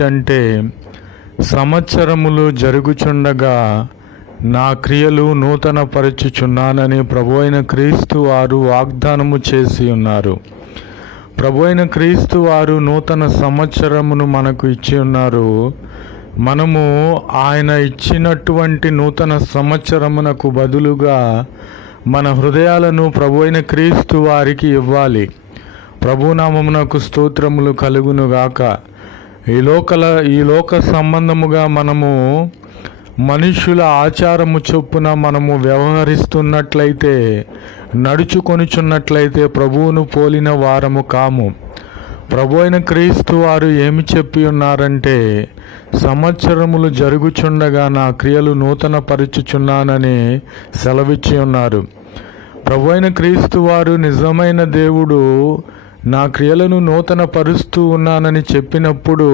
అంటే సంవత్సరములు జరుగుచుండగా నా క్రియలు నూతన పరచుచున్నానని ప్రభువైన క్రీస్తు వారు వాగ్దానము చేసి ఉన్నారు. ప్రభువైన క్రీస్తు వారు నూతన సంవత్సరమును మనకు ఇచ్చి ఉన్నారు. మనము ఆయన ఇచ్చినటువంటి నూతన సంవత్సరమునకు బదులుగా మన హృదయాలను ప్రభువైన క్రీస్తు వారికి ఇవ్వాలి. ప్రభునామమునకు స్తోత్రములు కలుగునుగాక. ఈ లోక సంబంధముగా మనము మనుషుల ఆచారము చొప్పున మనము వ్యవహరిస్తున్నట్లయితే, నడుచుకొనుచున్నట్లయితే ప్రభువును పోలిన వారము కాము. ప్రభు అయిన క్రీస్తు వారు ఏమి చెప్పి ఉన్నారంటే, సంవత్సరములు జరుగుచుండగా నా క్రియలు నూతన పరచుచున్నానని సెలవిచ్చి ఉన్నారు. ప్రభు అయిన క్రీస్తు వారు నిజమైన దేవుడు. నా క్రియలను నూతన పరుస్తూ ఉన్నానని చెప్పినప్పుడు